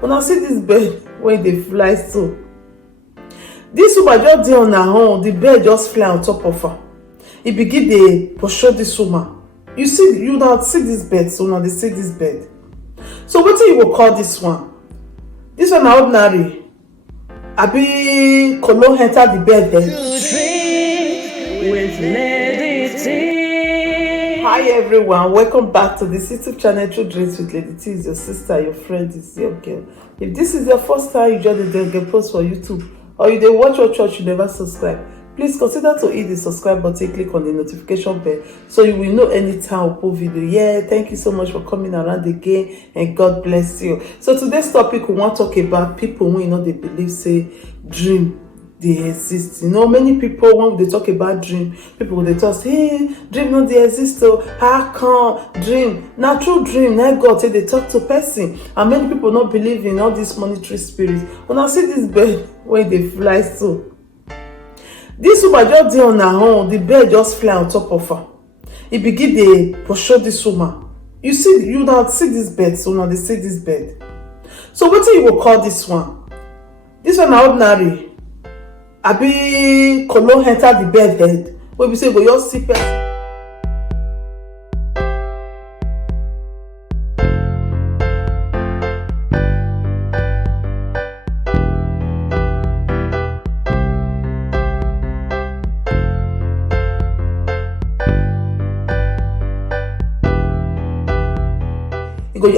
When I see this bird when they fly so, this woman just dey on her own, the bird just fly on top of her. He begin dey pursue this woman. You see, you now see this bird, so now they see this bird. So wetin you go call this one? This one na ordinary. Abi kolo enter the bird head. Hi everyone, welcome back to this YouTube channel, True Dreams with Lady T. Is your sister, your friend, is your girl. If this is your first time you join the get post for YouTube, or you dey watch your church, you never subscribe, please consider to hit the subscribe button, click on the notification bell so you will know anytime we put video. Yeah, thank you so much for coming around again, and God bless you. So today's topic, we want to talk about people who they believe say dream they exist. Many people, when they talk about dream, people they talk say, hey, dream not they exist. So how come dream? Now true dream, now God say they talk to person. And many people not believe in all this monetary spirit. When I see this bird when they fly so, this woman just dey on her own, the bird just fly on top of her. He begin dey pursue this woman. You see, you now see this bird, so now they see this bird. So what do you will call this one? This one na ordinary. Abi kolo enter the bird head. Wey be say go just see person.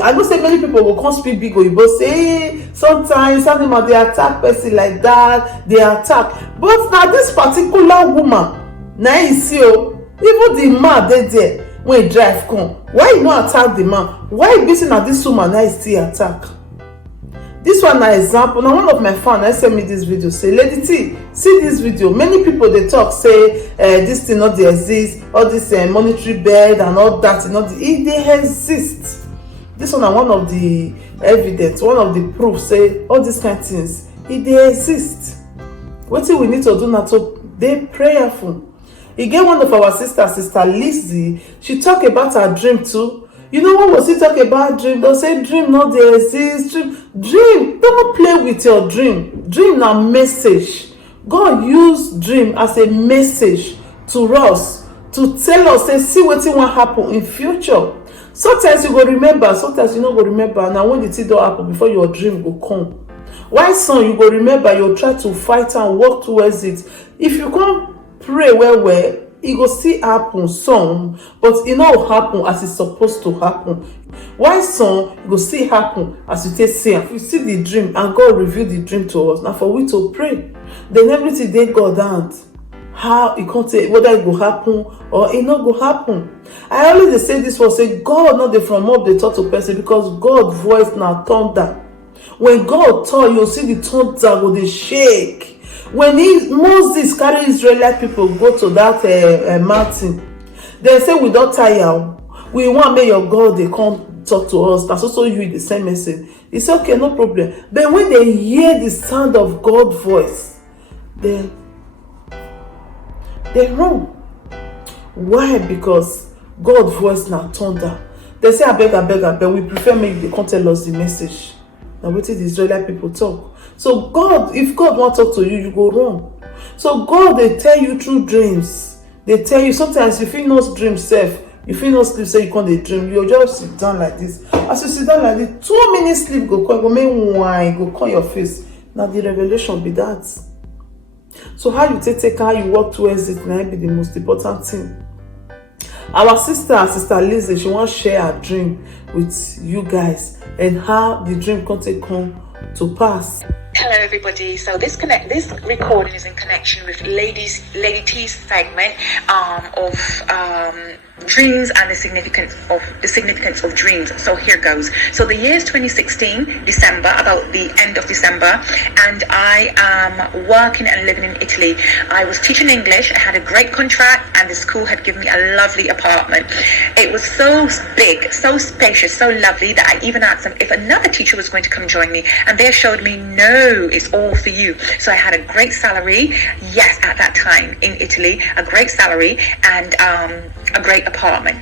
I know say many people will come speak big Oyibo say, hey, sometimes animal they attack person like that, they attack. But now this particular woman, now you see, even the man they there when he drive come, why you not attack the man? Why you beating at this woman now still attack? This one na example. Now one of my fans I sent me this video say, Lady T, see this video. Many people they talk say this thing not they exist, all this monetary bed and all that, it they exist. This one is one of the evidence, one of the proofs say all these kind of things, they exist. What we need to do now to be prayerful. Again, one of our sisters, Sister Lizzie, she talk about her dream too. What was she talk about dream? Don't say dream not they exist. Dream, don't play with your dream. Dream na message. God use dream as a message to us to tell us, say, see what will happen in future. Sometimes you go remember, sometimes you not go remember. Now when the thing don't happen before your dream will come. Why some you go remember, you'll try to fight and work towards it. If you can't pray well, it will still happen some, but it not happen as it's supposed to happen. Why some it will still happen as you take say. If you see the dream and God reveal the dream to us, now for we to pray, then everything they God hand. How it can't say whether it will happen or it not go happen. I always say this was say God not the from up the talk to person, because God voice now thunder. When God told you see the thunder go dey shake. When Moses carry Israelite people go to that mountain, they say we don't tire. We want make your God they come talk to us. That's also you the same message. It's okay, no problem. But when they hear the sound of God's voice, they run. Why? Because God's voice now thunder. They say I beg, we prefer make they come tell us the message. Now what did the Israelite people talk? So God, if God want to talk to you, you go wrong. So God they tell you through dreams. They tell you sometimes if you not dream safe, if you not sleep, say you can't dey dream, you just sit down like this. As you sit down like this, 2 minutes sleep go come, go make wine, go come your face. Now the revelation be that. So how you take how you work towards it now be the most important thing. Our Sister Lizzie, she wants to share her dream with you guys and how the dream can come to pass. Hello everybody. So this recording is in connection with Lady T's segment of dreams and the significance of dreams. So here goes. So the year is 2016, December, about the end of December, and I am working and living in Italy. I was teaching English. I had a great contract, and the school had given me a lovely apartment. It was so big, so spacious, so lovely that I even asked them if another teacher was going to come join me, and they assured me, no, it's all for you. So I had a great salary, yes, at that time in Italy, a great salary and a great apartment.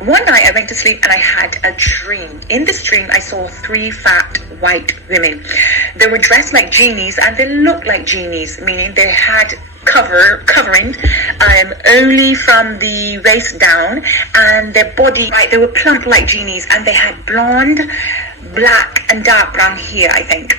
one night I went to sleep and I had a dream. In this dream, I saw 3 fat white women. They were dressed like genies and they looked like genies, meaning they had covering only from the waist down, and their body, right, they were plump like genies, and they had blonde, black and dark brown hair, I think.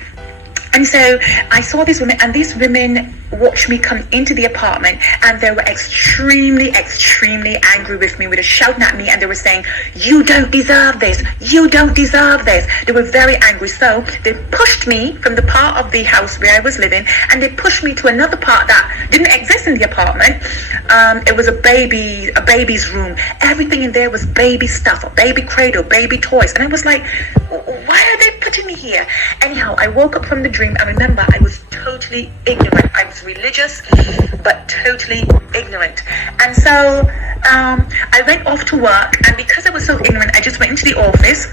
And so I saw these women, and these women watched me come into the apartment, and they were extremely angry with me, with shouting at me, and they were saying, "You don't deserve this, you don't deserve this." They were very angry. So they pushed me from the part of the house where I was living, and they pushed me to another part that didn't exist in the apartment. It was a baby's room. Everything in there was baby stuff, a baby cradle, baby toys. And I was like, why are they putting me here? Anyhow, I woke up from the dream, and remember, I was totally ignorant. I was religious, but totally ignorant. And so I went off to work, and because I was so ignorant, I just went into the office.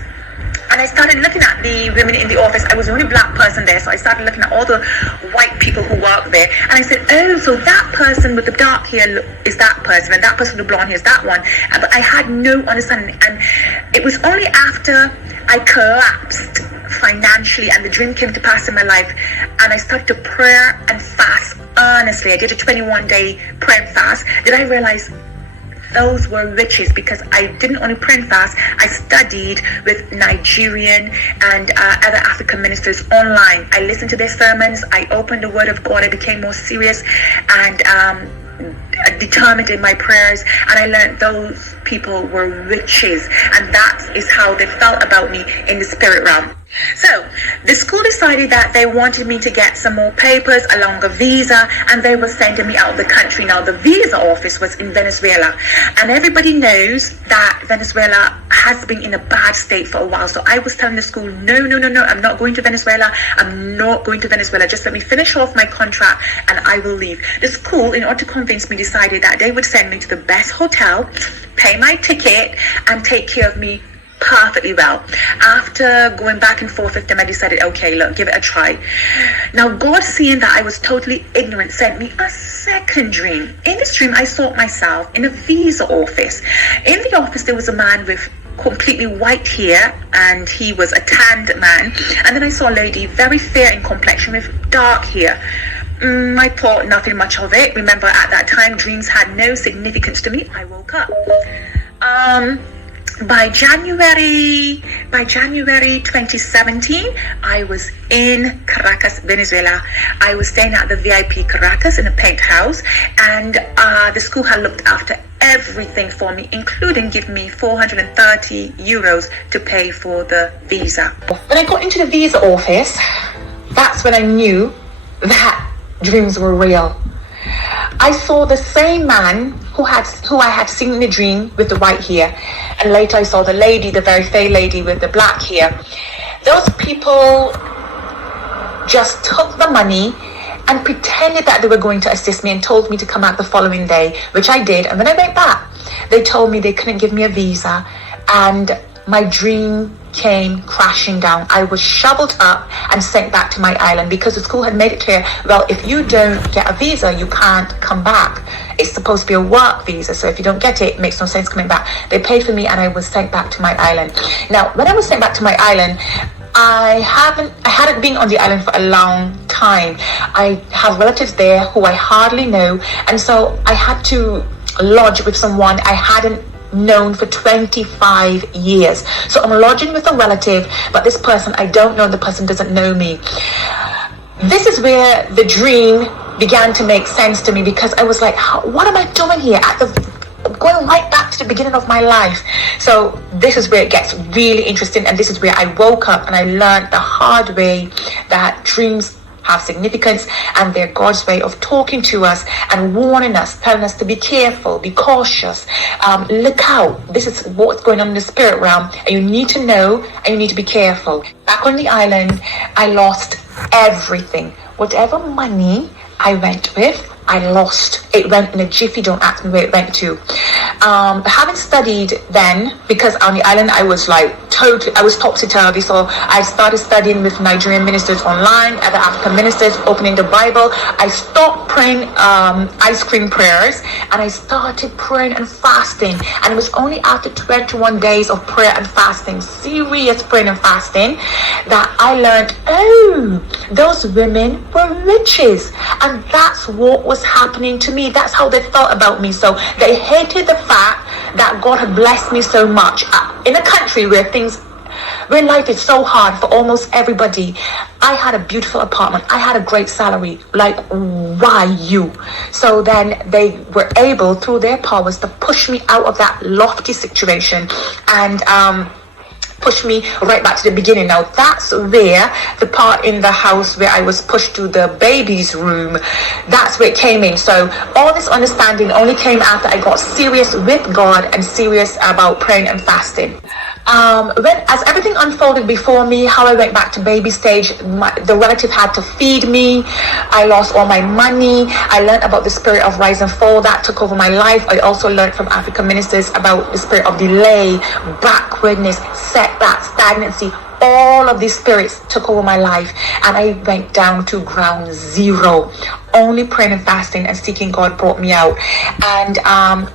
And I started looking at the women in the office. I was the only black person there, so I started looking at all the white people who work there. And I said, oh, so that person with the dark hair is that person, and that person with the blonde hair is that one. But I had no understanding. And it was only after I collapsed financially and the dream came to pass in my life, and I started to pray and fast earnestly. I did a 21-day prayer and fast. Did I realize those were riches? Because I didn't only pray and fast, I studied with Nigerian and other African ministers online. I listened to their sermons, I opened the Word of God, I became more serious and determined in my prayers, and I learned those people were riches, and that is how they felt about me in the spirit realm. So the school decided that they wanted me to get some more papers along a visa, and they were sending me out of the country. Now the visa office was in Venezuela, and everybody knows that Venezuela has been in a bad state for a while. So I was telling the school, no, I'm not going to Venezuela. I'm not going to Venezuela. Just let me finish off my contract and I will leave. The school, in order to convince me, decided that they would send me to the best hotel, pay my ticket, and take care of me perfectly well. After going back and forth with them, I decided, okay, look, give it a try. Now God, seeing that I was totally ignorant, sent me a second dream. In this dream, I saw myself in a visa office. In the office, there was a man with completely white hair, and he was a tanned man. And then I saw a lady, very fair in complexion, with dark hair. I thought nothing much of it. Remember, at that time, dreams had no significance to me. I woke up. By January 2017, I was in Caracas, Venezuela. I was staying at the VIP Caracas in a penthouse, and the school had looked after everything for me, including giving me 430 euros to pay for the visa. When I got into the visa office, that's when I knew that dreams were real. I saw the same man who I had seen in the dream with the white hair, and later I saw the lady, the very fair lady with the black hair. Those people just took the money and pretended that they were going to assist me and told me to come out the following day, which I did. And when I went back, they told me they couldn't give me a visa, and my dream came crashing down. I was shoveled up and sent back to my island because the school had made it clear, well, if you don't get a visa, you can't come back. It's supposed to be a work visa, so if you don't get it, it makes no sense coming back. They paid for me, and I was sent back to my island. Now, when I was sent back to my island, I hadn't been on the island for a long time. I have relatives there who I hardly know, and so I had to lodge with someone I hadn't known for 25 years. So I'm lodging with a relative, but this person I don't know, the person doesn't know me. This is where the dream began to make sense to me, because I was like, what am I doing here? Going right back to the beginning of my life. So this is where it gets really interesting, and this is where I woke up and I learned the hard way that dreams have significance, and they're God's way of talking to us and warning us, telling us to be careful, be cautious, look out, this is what's going on in the spirit realm, and you need to know and you need to be careful. Back on the island, I lost everything. Whatever money I went with, I lost. It went in a jiffy. Don't ask me where it went to. Having studied then, because on the island I was like I was topsy-turvy. So I started studying with Nigerian ministers online, other African ministers, opening the Bible. I stopped praying ice cream prayers, and I started praying and fasting. And it was only after 21 days of prayer and fasting, serious praying and fasting, that I learned, oh, those women were witches. And that's what was happening to me. That's how they felt about me. So they hated the fact that God had blessed me so much in a country where life is so hard for almost everybody. I had a beautiful apartment. I had a great salary. Like, why you? So then they were able, through their powers, to push me out of that lofty situation and push me right back to the beginning. Now that's where the part in the house where I was pushed to the baby's room, that's where it came in. So all this understanding only came after I got serious with God and serious about praying and fasting. As everything unfolded before me, how I went back to baby stage, the relative had to feed me. I lost all my money. I learned about the spirit of rise and fall that took over my life. I also learned from African ministers about the spirit of delay, backwardness, setback, stagnancy. All of these spirits took over my life, and I went down to ground zero. Only praying and fasting and seeking God brought me out. And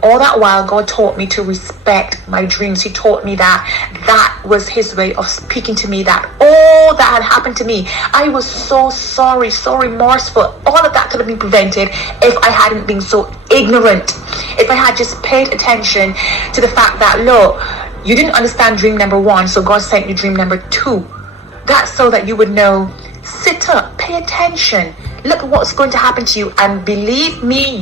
all that while, God taught me to respect my dreams. He taught me that was his way of speaking to me, that all that had happened to me, I was so sorry, so remorseful. All of that could have been prevented if I hadn't been so ignorant. If I had just paid attention to the fact that, look, you didn't understand dream number 1, so God sent you dream number 2. That's so that you would know, sit up, pay attention, look at what's going to happen to you. And believe me,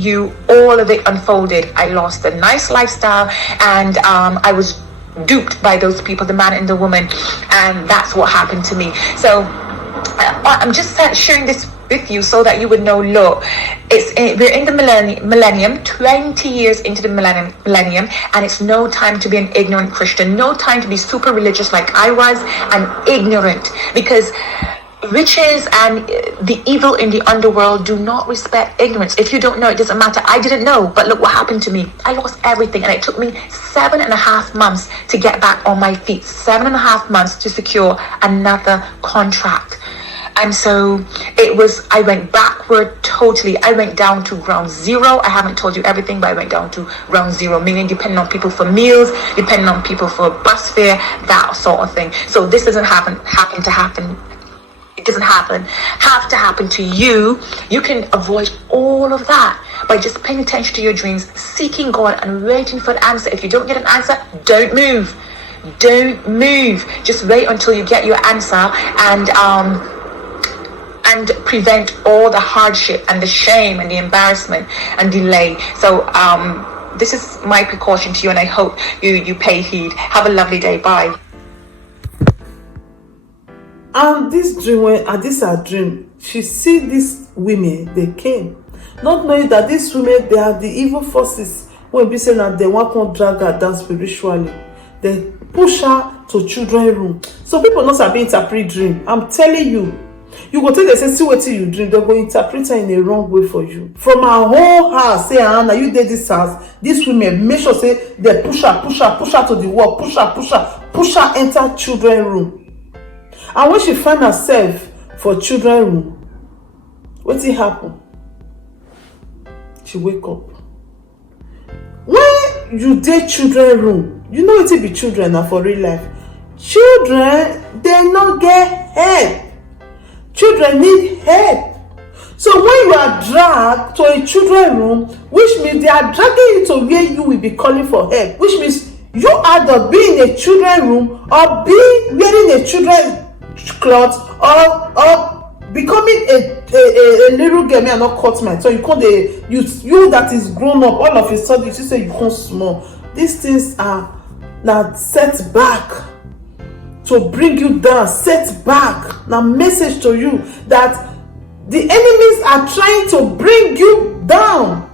all of it unfolded. I lost a nice lifestyle, and I was duped by those people, the man and the woman, and that's what happened to me. So I'm just sharing this with you so that you would know, look, we're in the millennium, 20 years into the millennium, and it's no time to be an ignorant Christian, no time to be super religious like I was and ignorant, because witches and the evil in the underworld do not respect ignorance. If you don't know, it doesn't matter. I didn't know, but look what happened to me. I lost everything, and it took me 7.5 months to get back on my feet. 7.5 months to secure another contract. And so I went backward totally. I went down to ground zero. I haven't told you everything, but I went down to ground zero, meaning depending on people for meals, depending on people for bus fare, that sort of thing. So this doesn't happen. It doesn't have to happen to you. You can avoid all of that by just paying attention to your dreams, seeking God and waiting for the answer. If you don't get an answer, don't move. Don't move. Just wait until you get your answer, and prevent all the hardship and the shame and the embarrassment and delay. So this is my precaution to you, and I hope you pay heed. Have a lovely day. Bye. And this her dream, she see these women, they came, not knowing that these women, they are the evil forces. When we say that they want to drag her down spiritually, they push her to children's room. So people not sabi interpret dream. I'm telling you, you go take the say, see what you dream, they go interpret her in a wrong way for you. From her whole house, say, Anna, you did this house. These women make sure say they push her to the wall, push her enter children's room. And when she find herself for children's room, wetin happen? She wake up. When you dey children's room, you know wetin be children na for real life. Children, they no get help. Children need help. So when you are dragged to a children's room, which means they are dragging you to where you will be calling for help, which means you either be in a children's room or be wearing a children's cloth or becoming a little girl. Me I not cut my tongue. You call you that is grown up, all of a sudden you say you come small. These things are now set back to bring you down. Set back now, message to you that the enemies are trying to bring you down.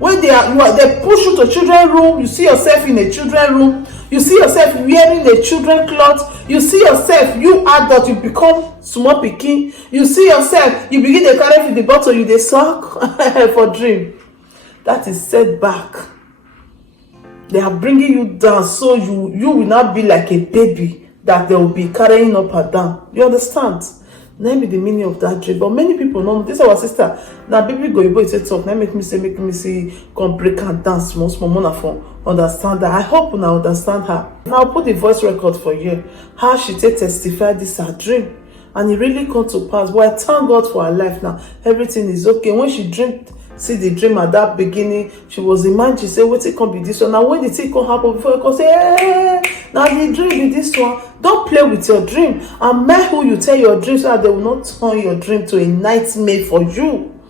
when they push you to children room, you see yourself in a children room, you see yourself wearing a children cloth, you see yourself, you adult, you become small pikin, you see yourself, you begin to carry for the bottle, you dey suck for dream. That is setback. They are bringing you down, so you will not be like a baby that they will be carrying up and down. You understand? That be the meaning of that dream. But many people know this. Our sister now, baby go you say talk. Now make me see, come break and dance small more for understand that. I hope now understand her. Now I'll put the voice record for you. How she testify this her dream, and it really come to pass. But I thank God for her life now. Everything is okay. When she dreamed, see the dream at that beginning, she was imagining, she say, wait, it can be this one. Now when the thing can happen before you can say, hey, now the dream be this one. Don't play with your dream. And make who you tell your dream so that they will not turn your dream to a nightmare for you.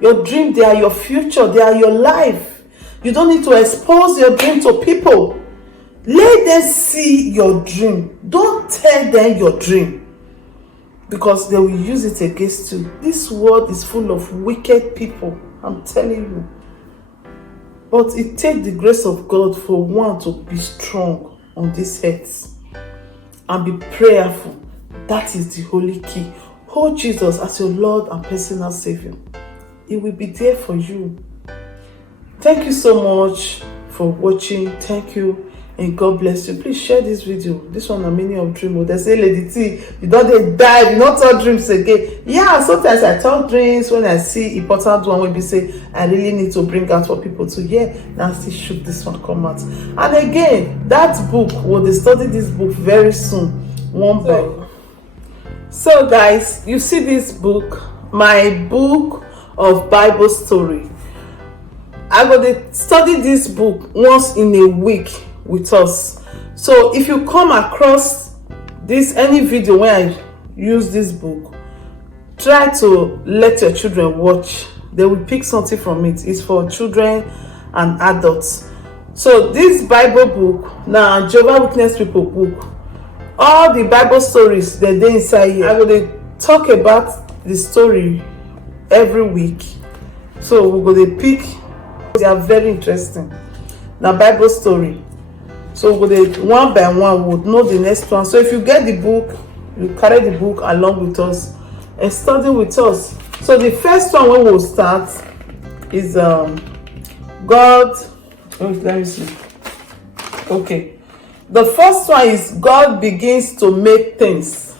Your dream, they are your future, they are your life. You don't need to expose your dream to people. Let them see your dream. Don't tell them your dream, because they will use it against you. This world is full of wicked people, I'm telling you. But it takes the grace of God for one to be strong on this earth and be prayerful. That is the holy key. Hold Jesus as your Lord and personal Savior. He will be there for you. Thank you so much for watching. Thank you, and God bless you. Please share this video. This one, a meaning of dream. They say, Lady T, you don't die, you not talk dreams again. Yeah, sometimes I talk dreams when I see important one. When we say I really need to bring out for people to hear. Now see, should this one come out? And again, that book, we'll they study this book very soon. One by. So guys, you see this book, my book of Bible story. I go to study this book once in a week with us. So if you come across this any video when I use this book, try to let your children watch. They will pick something from it. It's for children and adults. So this Bible book, now Jehovah's Witness people book, all the Bible stories that they inside here, I will talk about the story every week. So we're going to pick. They are very interesting. Now Bible story. So we're going to one by one would know the next one. So if you get the book, you carry the book along with us and study with us. So the first one we will start is God. Let me see. Okay. The first one is God begins to make things.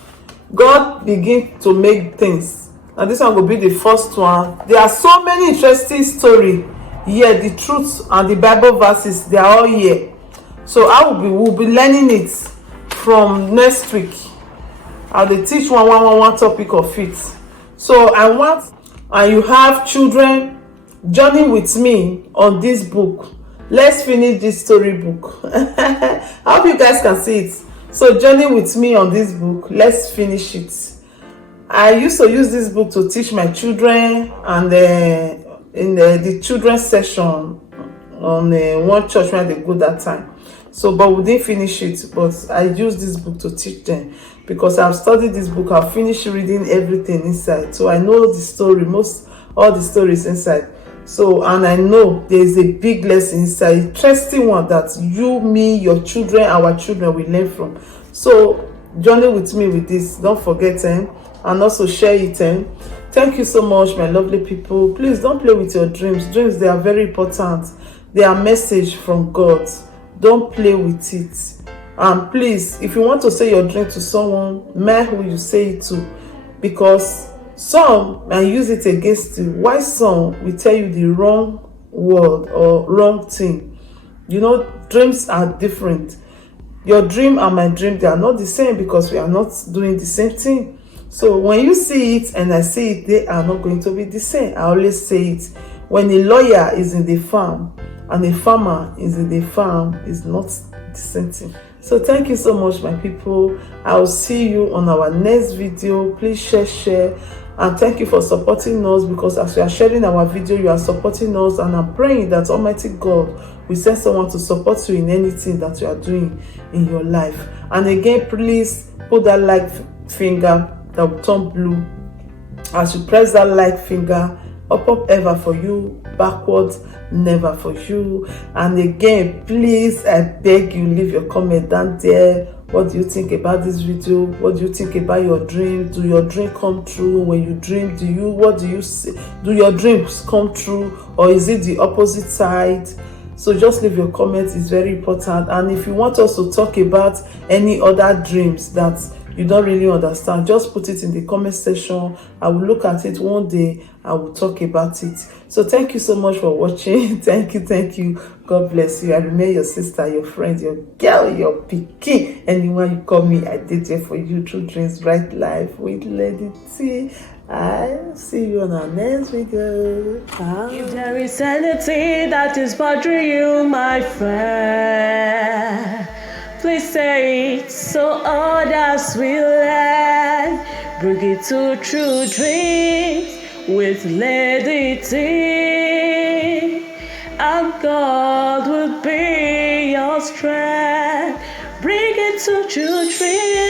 God begins to make things. And this one will be the first one. There are so many interesting stories here. The truths and the Bible verses, they are all here. So we'll be learning it from next week. I'll teach one topic of it. So I want, and you have children, journey with me on this book. Let's finish this storybook. I hope you guys can see it. So journey with me on this book. Let's finish it. I used to use this book to teach my children, and in the children's session on one church where they go that time. So, but we didn't finish it. But I used this book to teach them because I've studied this book. I've finished reading everything inside, so I know the story, all the stories inside. So, and I know there's a big lesson inside, interesting one that you, me, your children, our children will learn from. So, journey with me with this. Don't forget and also share it. Thank you so much, my lovely people. Please don't play with your dreams. Dreams, they are very important. They are message from God. Don't play with it. And please, if you want to say your dream to someone, mind who you say it to, because some may use it against you. Why some will tell you the wrong word or wrong thing? You know, dreams are different. Your dream and my dream, they are not the same because we are not doing the same thing. So when you see it and I see it, they are not going to be the same. I always say it. When a lawyer is in the farm and a farmer is in the farm, is not the same thing. So thank you so much, my people. I will see you on our next video. Please share. And thank you for supporting us, because as we are sharing our video, you are supporting us. And I'm praying that Almighty God will send someone to support you in anything that you are doing in your life. And again, please put that like finger that will turn blue. As you press that like finger, up ever for you, backwards never for you. And again, please, I beg you, leave your comment down there. What do you think about this video? What do you think about your dream? Do your dream come true? When you dream, what do you say? Do your dreams come true, or is it the opposite side? So just leave your comments, it's very important. And if you want us to talk about any other dreams that you don't really understand, just put it in the comment section. I will look at it one day. I will talk about it. So thank you so much for watching. Thank you. God bless you. I remain your sister, your friend, your girl, your pikin. Anyone you call me, I did it for you through Dreams Bright Life with Lady T. I'll see you on our next video. Bye. If there is anything that is bothering you, my friend, please say it so others will learn. Bring it to True Dreams with Lady T, and God will be your strength. Bring it to True Dreams.